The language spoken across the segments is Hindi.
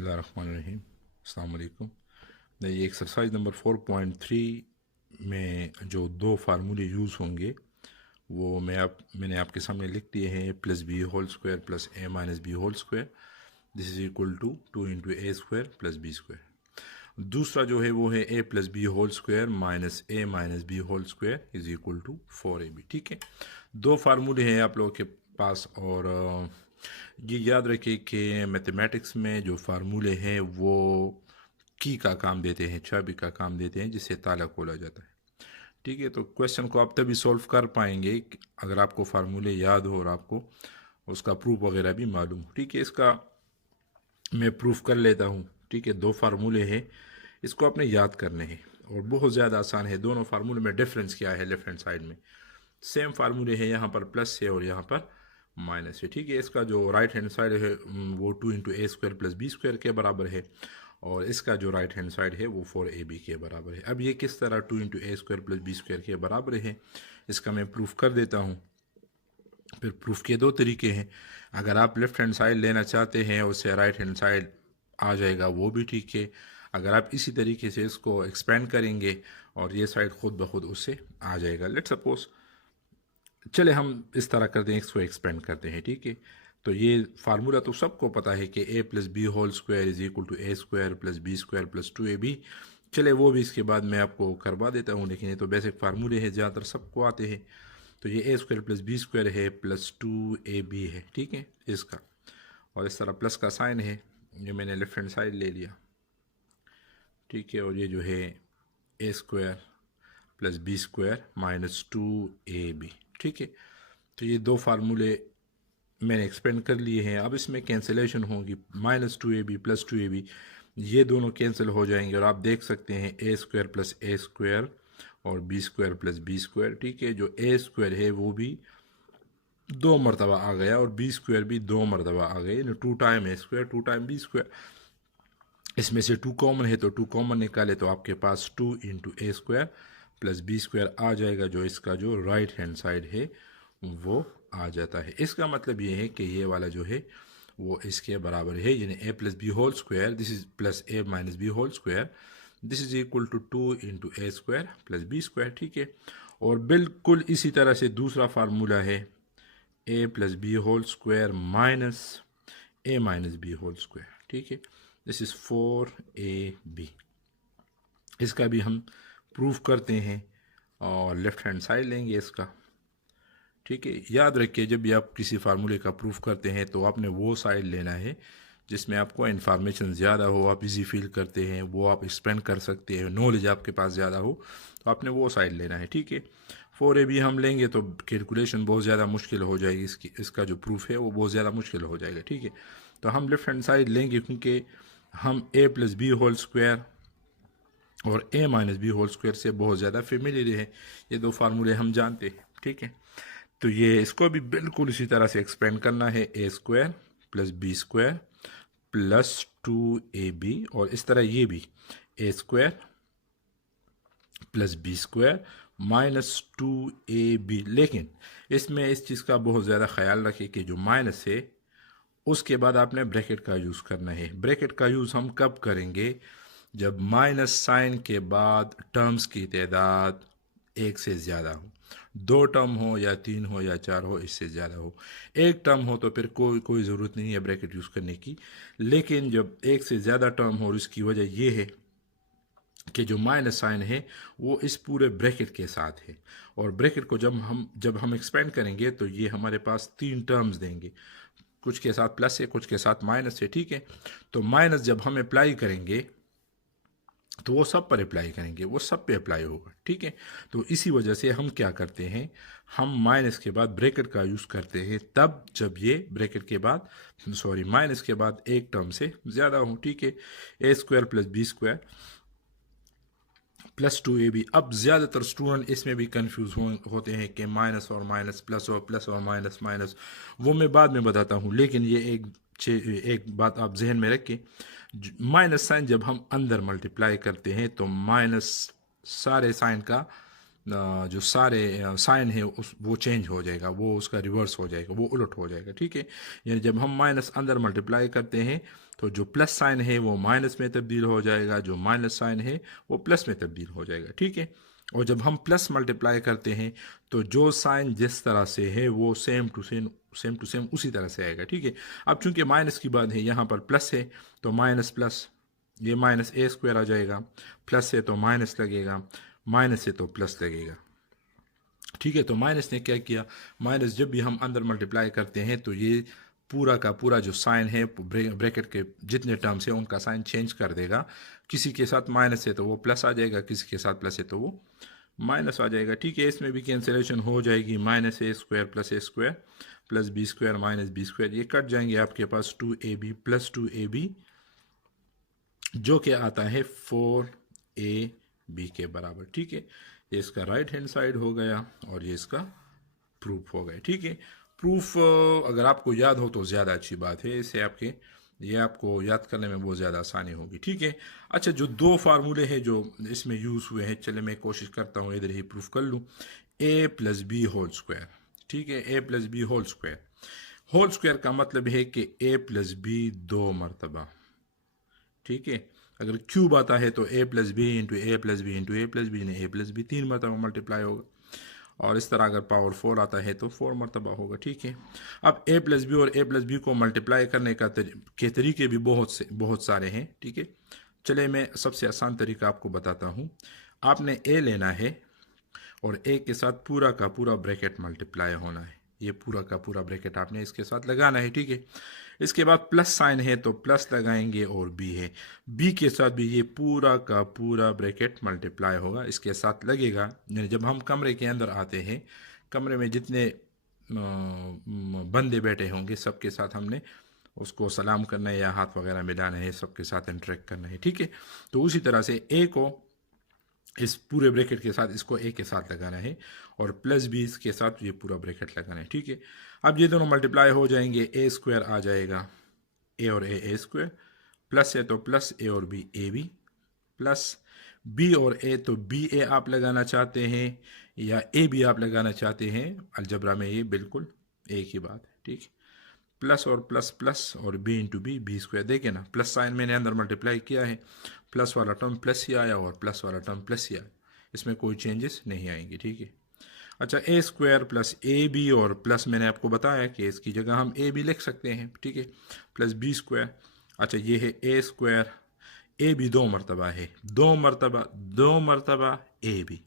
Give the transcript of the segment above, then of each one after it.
बिस्मिल्लाहिर्रहमानिर्रहीम। अस्सलाम वालेकुम। ये एक्सरसाइज नंबर 4.3 में जो दो फार्मूले यूज़ होंगे वो मैंने आपके सामने लिख दिए हैं। A plus B whole square plus a minus B whole square this is equal to 2 into a square plus B square. दूसरा जो है वो है a plus B whole square minus a minus B whole square is equal to 4ab। ठीक है, दो फार्मूले हैं आप लोगों के पास। और ये याद रखिए कि मैथमेटिक्स में जो फार्मूले हैं वो की का काम देते हैं, चाबी का काम देते हैं, जिससे ताला खोला जाता है। ठीक है, तो क्वेश्चन को आप तभी सॉल्व कर पाएंगे अगर आपको फार्मूले याद हो और आपको उसका प्रूफ वगैरह भी मालूम हो। ठीक है, इसका मैं प्रूफ कर लेता हूँ। ठीक है, दो फार्मूले हैं, इसको आपने याद करने हैं और बहुत ज़्यादा आसान है। दोनों फार्मूले में डिफरेंस क्या है? लेफ्ट हैंड साइड में सेम फार्मूले है, यहाँ पर प्लस है और यहाँ पर माइनस है। ठीक है, इसका जो राइट हैंड साइड है वो 2 into a square plus B square के बराबर है और इसका जो राइट हैंड साइड है वो 4ab के बराबर है। अब ये किस तरह 2 into a square plus B square के बराबर है, इसका मैं प्रूफ कर देता हूँ। फिर प्रूफ के दो तरीके हैं। अगर आप लेफ्ट हैंड साइड लेना चाहते हैं उससे राइट हैंड साइड आ जाएगा, वो भी ठीक है। अगर आप इसी तरीके से इसको एक्सपेंड करेंगे और ये साइड खुद ब खुद उससे आ जाएगा। लेट सपोज, चले हम इस तरह करते हैं, इसको एक्सपेंड करते हैं। ठीक है, तो ये फार्मूला तो सबको पता है कि a plus B whole square is equal to a square plus B square plus 2ab। चले वो भी इसके बाद मैं आपको करवा देता हूँ, लेकिन ये तो बेसिक फार्मूले हैं, ज़्यादातर सबको आते हैं। तो ये ए स्क्वायर प्लस बी स्क्वायर है प्लस 2ab है। ठीक है, इसका और इस तरह प्लस का साइन है, ये मैंने लेफ्ट हैंड साइड ले लिया। ठीक है, और ये जो है a square plus B square minus 2ab। ठीक है, तो ये दो फार्मूले मैंने एक्सपेंड कर लिए हैं। अब इसमें कैंसिलेशन होगी, -2ab प्लस 2ab ये दोनों कैंसिल हो जाएंगे और आप देख सकते हैं A square plus A square और B square plus B square. ठीक है, जो ए स्क्वायर है वो भी 2 मरतबा आ गया और बी स्क्वायर भी 2 मरतबा आ गए, यानी 2 टाइम ए स्क्वायर 2 टाइम बी स्क्वायर। इसमें से 2 कॉमन है तो 2 कॉमन निकाले तो आपके पास 2 into a square plus B square आ जाएगा, जो इसका जो राइट हैंड साइड है वो आ जाता है। इसका मतलब ये है कि ये वाला जो है वो इसके बराबर है, यानी a plus B whole square this is plus a minus B whole square this is equal to 2 into a square plus B square. ठीक है, और बिल्कुल इसी तरह से दूसरा फार्मूला है a plus B whole square minus a minus B whole square. ठीक है, दिस इज 4ab। इसका भी हम प्रूफ करते हैं और लेफ्ट हैंड साइड लेंगे इसका। ठीक है, याद रखिए जब भी आप किसी फार्मूले का प्रूफ करते हैं तो आपने वो साइड लेना है जिसमें आपको इन्फॉर्मेशन ज़्यादा हो, आप इजी फील करते हैं, वो आप एक्सपेंड कर सकते हैं, नॉलेज आपके पास ज़्यादा हो, तो आपने वो साइड लेना है। ठीक है, 4ab हम लेंगे तो कैलकुलेशन बहुत ज़्यादा मुश्किल हो जाएगी, इसका जो प्रूफ है वो बहुत ज़्यादा मुश्किल हो जाएगा। ठीक है, तो हम लेफ्ट हैंड साइड लेंगे क्योंकि हम ए प्लस बी होल स्क्वायर और ए माइनस बी होल स्क्वायर से बहुत ज़्यादा फेमिलियर है, ये दो फार्मूले हम जानते हैं। ठीक है, तो ये इसको भी बिल्कुल इसी तरह से एक्सपेंड करना है, a square plus B square plus 2ab और इस तरह ये भी a square plus B square minus 2ab। लेकिन इसमें इस चीज़ का बहुत ज़्यादा ख्याल रखें कि जो माइनस है उसके बाद आपने ब्रैकेट का यूज़ करना है। ब्रैकेट का यूज़ हम कब करेंगे? जब माइनस साइन के बाद टर्म्स की तादाद एक से ज़्यादा हो, 2 टर्म हो या 3 हो या 4 हो, इससे ज़्यादा हो। एक टर्म हो तो फिर कोई ज़रूरत नहीं है ब्रैकेट यूज़ करने की, लेकिन जब एक से ज़्यादा टर्म हो, और इसकी वजह यह है कि जो माइनस साइन है वो इस पूरे ब्रैकेट के साथ है, और ब्रैकेट को जब हम एक्सपेंड करेंगे तो ये हमारे पास 3 टर्म्स देंगे, कुछ के साथ प्लस है कुछ के साथ माइनस है। ठीक है, तो माइनस जब हम अप्लाई करेंगे तो वो सब पर अप्लाई करेंगे, वो सब पे अप्लाई होगा। ठीक है, तो इसी वजह से हम क्या करते हैं, हम माइनस के बाद ब्रैकेट का यूज़ करते हैं तब जब ये ब्रैकेट के बाद माइनस के बाद एक टर्म से ज़्यादा हो। ठीक है, a square plus B square plus 2ab। अब ज़्यादातर स्टूडेंट इसमें भी कंफ्यूज होते हैं कि माइनस और माइनस प्लस और माइनस माइनस, वो मैं बाद में बताता हूँ, लेकिन ये एक बात आप जहन में रखें, माइनस साइन जब हम अंदर मल्टीप्लाई करते हैं तो माइनस सारे साइन का जो सारे साइन है वो चेंज हो जाएगा, वो उसका रिवर्स हो जाएगा, वो उलट हो जाएगा। ठीक है, यानी जब हम माइनस अंदर मल्टीप्लाई करते हैं तो जो प्लस साइन है वो माइनस में तब्दील हो जाएगा, जो माइनस साइन है वो प्लस में तब्दील हो जाएगा, ठीक है। और जब हम प्लस मल्टीप्लाई करते हैं तो जो साइन जिस तरह से है वो सेम टू सेम उसी तरह से आएगा, ठीक है। अब चूंकि माइनस की बात है, यहाँ पर प्लस है तो माइनस प्लस, ये माइनस ए स्क्वायर आ जाएगा, प्लस है तो माइनस लगेगा, माइनस है तो प्लस लगेगा, ठीक है। तो माइनस ने क्या किया, माइनस जब भी हम अंदर मल्टीप्लाई करते हैं तो ये पूरा का पूरा जो साइन है ब्रैकेट के जितने टर्म्स है उनका साइन चेंज कर देगा। किसी के साथ माइनस है तो वो प्लस आ जाएगा, किसी के साथ प्लस है तो वो माइनस आ जाएगा, ठीक है। इसमें भी कैंसिलेशन हो जाएगी, minus a square plus B square minus b square, ये कट जाएंगे, आपके पास 2ab प्लस 2ab जो कि आता है 4ab के बराबर, ठीक है। ये इसका राइट हैंड साइड हो गया और ये इसका प्रूफ हो गया, ठीक है। प्रूफ अगर आपको याद हो तो ज़्यादा अच्छी बात है, इससे ये आपको याद करने में बहुत ज़्यादा आसानी होगी, ठीक है। अच्छा, जो दो फार्मूले हैं जो इसमें यूज़ हुए हैं, चले मैं कोशिश करता हूँ इधर ही प्रूफ कर लूँ। a plus B whole square, ठीक है, a plus B whole square का मतलब है कि a प्लस बी 2 मरतबा, ठीक है। अगर क्यूब आता है तो a plus B into A plus B into A plus B ने a प्लस बी 3 मरतबा मल्टीप्लाई होगा, और इस तरह अगर पावर 4 आता है तो 4 मरतबा होगा, ठीक है। अब a प्लस बी और a प्लस बी को मल्टीप्लाई करने के तरीके भी बहुत सारे हैं, ठीक है। चले मैं सबसे आसान तरीका आपको बताता हूँ। आपने a लेना है और a के साथ पूरा का पूरा ब्रैकेट मल्टीप्लाई होना है, ये पूरा का पूरा ब्रैकेट आपने इसके साथ लगाना है, ठीक है। इसके बाद प्लस साइन है तो प्लस लगाएंगे, और बी है, बी के साथ भी ये पूरा का पूरा ब्रैकेट मल्टीप्लाई होगा, इसके साथ लगेगा। यानी जब हम कमरे के अंदर आते हैं, कमरे में जितने बंदे बैठे होंगे सबके साथ हमने उसको सलाम करना है या हाथ वगैरह मिलाना है, सबके साथ इंटरेक्ट करना है, ठीक है। तो उसी तरह से ए को इस पूरे ब्रैकेट के साथ इसको ए के साथ लगाना है, और प्लस बी के साथ ये पूरा ब्रैकेट लगाना है, ठीक है। अब ये दोनों मल्टीप्लाई हो जाएंगे, ए स्क्वायर आ जाएगा, ए और ए स्क्वायर, प्लस है तो प्लस ए और B A B, plus B और ए तो बी ए आप लगाना चाहते हैं या ए बी आप लगाना चाहते हैं, अलजबरा में ये बिल्कुल एक ही बात है, ठीक है। प्लस और प्लस प्लस और बी इंटू बी स्क्वायर, देखे ना, प्लस साइन मैंने अंदर मल्टीप्लाई किया है, प्लस वाला टर्म प्लस ही आया और प्लस वाला टर्म प्लस ही आया, इसमें कोई चेंजेस नहीं आएंगे, ठीक है। अच्छा, ए स्क्वायर प्लस ए बी, और प्लस मैंने आपको बताया कि इसकी जगह हम ए बी लिख सकते हैं, ठीक है, प्लस बी स्क्वायर। अच्छा, ये है ए स्क्वायर, ए बी 2 मरतबा है, 2 मरतबा ए बी,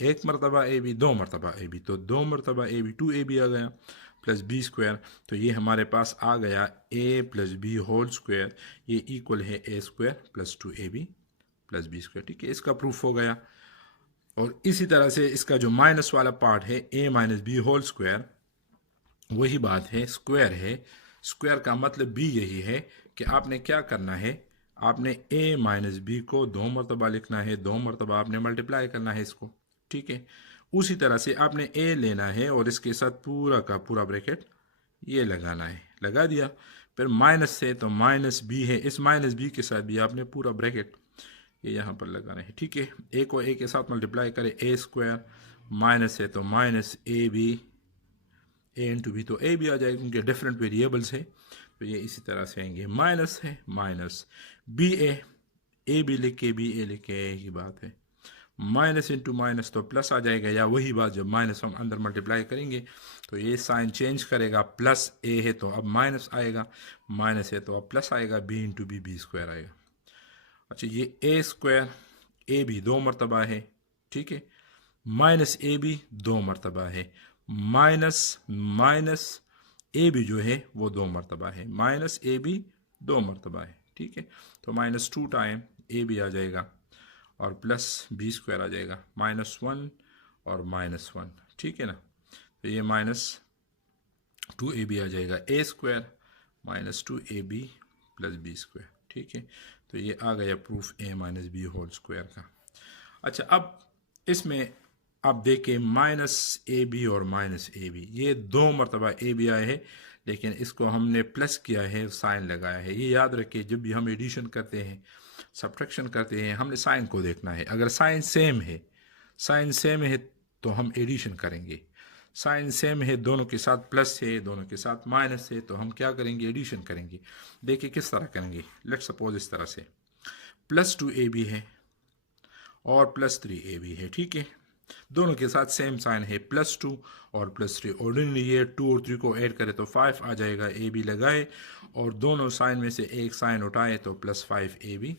1 मरतबा ए बी, 2 मरतबा ए बी, तो 2 मरतबा ए बी 2ab आ गया, प्लस बी स्क्वायर, तो ये हमारे पास आ गया a plus B whole square, ये इक्वल है a square plus 2ab plus B square, ठीक है। इसका प्रूफ हो गया। और इसी तरह से इसका जो माइनस वाला पार्ट है a minus B whole square, वही बात है, स्क्वायर है, स्क्वायर का मतलब भी यही है कि आपने क्या करना है, आपने a माइनस बी को 2 मरतबा लिखना है, 2 मरतबा आपने मल्टीप्लाई करना है इसको, ठीक है। उसी तरह से आपने a लेना है और इसके साथ पूरा का पूरा ब्रैकेट ये लगाना है, लगा दिया। फिर माइनस से तो माइनस बी है, इस माइनस बी के साथ भी आपने पूरा ब्रैकेट ये यहाँ पर लगाना है, ठीक है। a को a के साथ मल्टीप्लाई करें, a स्क्वायर, माइनस है तो minus A B, A into B तो ए भी आ जाएगा क्योंकि डिफरेंट वेरिएबल्स है, तो ये इसी तरह से आएंगे, माइनस है माइनस बी ए बी लिख के बी ए लिख के ही बात है, माइनस इंटू माइनस तो प्लस आ जाएगा, या वही बात जब माइनस हम अंदर मल्टीप्लाई करेंगे तो ये साइन चेंज करेगा, प्लस ए है तो अब माइनस आएगा, माइनस है तो अब प्लस आएगा, बी इंटू बी स्क्वायर आएगा। अच्छा, ये ए स्क्वायर, ए भी 2 मरतबा है, ठीक है, माइनस ए भी 2 मरतबा है, माइनस माइनस ए भी जो है वो 2 मरतबा है, माइनस ए भी 2 मरतबा है, ठीक है। तो -2 टाइम ए भी आ जाएगा और प्लस बी स्क्वायर आ जाएगा, -1 और -1, ठीक है ना। तो ये -2ab आ जाएगा, a square -2ab plus B square, ठीक है। तो ये आ गया proof a minus B whole square का। अच्छा, अब इसमें आप देखें -ab और -ab, ये 2 मरतबा ए बी आए हैं, लेकिन इसको हमने प्लस किया है, साइन लगाया है। ये याद रखिए, जब भी हम एडिशन करते हैं, सब्ट्रैक्शन करते हैं, हमने साइन को देखना है। अगर साइन सेम है तो हम एडिशन करेंगे, साइन सेम है, दोनों के साथ प्लस है, दोनों के साथ माइनस है, तो हम क्या करेंगे, एडिशन करेंगे। देखिए किस तरह करेंगे। लेट सपोज इस तरह से +2ab है और +3ab है, ठीक है। दोनों के साथ सेम साइन है, +2 और +3। ऑर्डिनरी ये 2 और 3 को ऐड करें तो 5 आ जाएगा। ए बी लगाए और दोनों साइन में से एक साइन उठाए तो +5ab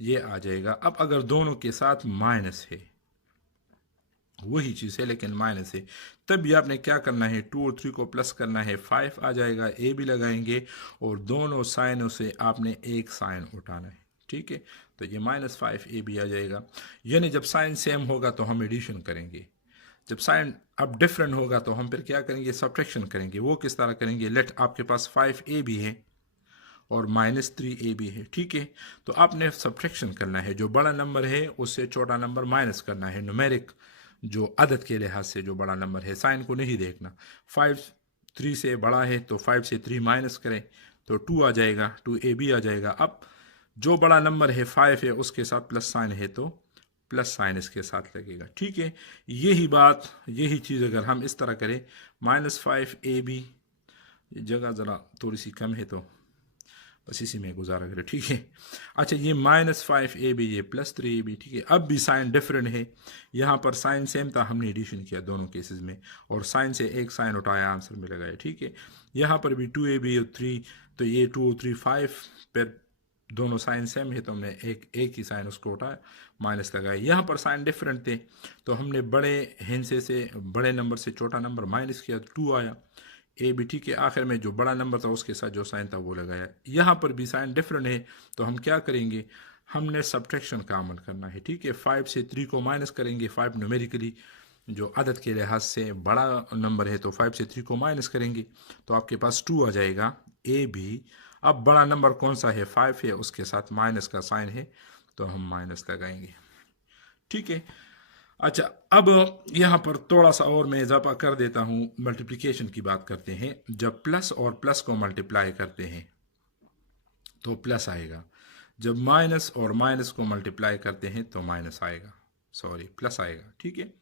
ये आ जाएगा। अब अगर दोनों के साथ माइनस है, वही चीज़ है लेकिन माइनस है, तब भी आपने क्या करना है, 2 और 3 को प्लस करना है, 5 आ जाएगा। ए बी लगाएंगे और दोनों साइनों से आपने एक साइन उठाना है, ठीक है। तो ये -5ab आ जाएगा। यानी जब साइन सेम होगा तो हम एडिशन करेंगे, जब साइन अब डिफरेंट होगा तो हम फिर क्या करेंगे, सब्ट्रैक्शन करेंगे। वो किस तरह करेंगे, लेट आपके पास 5ab है और -3ab है, ठीक है। तो आपने सब्ट्रैक्शन करना है, जो बड़ा नंबर है उससे छोटा नंबर माइनस करना है। न्यूमेरिक जो अदद के लिहाज से जो बड़ा नंबर है, साइन को नहीं देखना। 5 3 से बड़ा है तो 5 से 3 माइनस करें तो 2 आ जाएगा, 2ab आ जाएगा। अब जो बड़ा नंबर है 5 है, उसके साथ प्लस साइन है तो प्लस साइन इसके साथ लगेगा, ठीक है। यही बात, यही चीज़ अगर हम इस तरह करें, -5ab, जगह ज़रा थोड़ी सी कम है तो बस इसी में गुजारा करें, ठीक है। अच्छा, ये -5ab, ये +3ab, ठीक है। अब भी साइन डिफरेंट है, यहाँ पर साइन सेम था, हमने एडिशन किया दोनों केसेस में और साइन से एक साइन उठाया, आंसर में लगाया, ठीक है। यहाँ पर भी 2ab और 3, तो ये 2 और 3 5, फिर दोनों साइन सेम है तो हमने एक ही साइन उसको उठाया, माइनस लगाया। यहाँ पर साइन डिफरेंट थे तो हमने बड़े हिंसे से बड़े नंबर से छोटा नंबर माइनस किया तो 2 आया। ए बी, ठीक है। आखिर में जो बड़ा नंबर था उसके साथ जो साइन था वो लगाया। यहाँ पर भी साइन डिफरेंट है तो हम क्या करेंगे, हमने सब्ट्रैक्शन का अमल करना है, ठीक है। 5 से 3 को माइनस करेंगे। 5 न्यूमेरिकली जो अदद के लिहाज से बड़ा नंबर है तो 5 से 3 को माइनस करेंगे तो आपके पास 2 आ जाएगा। ए बी, अब बड़ा नंबर कौन सा है, 5 है, उसके साथ माइनस का साइन है तो हम माइनस लगाएंगे, ठीक है। अच्छा, अब यहाँ पर थोड़ा सा और मैं इजाफा कर देता हूँ, मल्टीप्लिकेशन की बात करते हैं। जब प्लस और प्लस को मल्टीप्लाई करते हैं तो प्लस आएगा, जब माइनस और माइनस को मल्टीप्लाई करते हैं तो माइनस आएगा, सॉरी प्लस आएगा, ठीक है।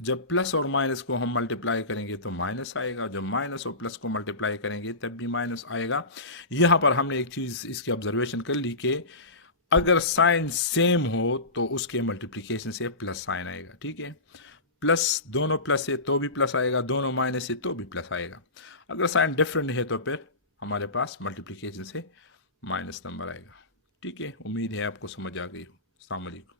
जब प्लस और माइनस को हम मल्टीप्लाई करेंगे तो माइनस आएगा, जब माइनस और प्लस को मल्टीप्लाई करेंगे तब भी माइनस आएगा। यहाँ पर हमने एक चीज़ इसकी ऑब्जर्वेशन कर ली कि अगर साइन सेम हो तो उसके मल्टीप्लिकेशन से प्लस साइन आएगा, ठीक है। प्लस, दोनों प्लस है तो भी प्लस आएगा, दोनों माइनस है तो भी प्लस आएगा। अगर साइन डिफरेंट है तो फिर हमारे पास मल्टीप्लिकेशन से माइनस नंबर आएगा, ठीक है। उम्मीद है आपको समझ आ गई हो। अस्सलाम वालेकुम।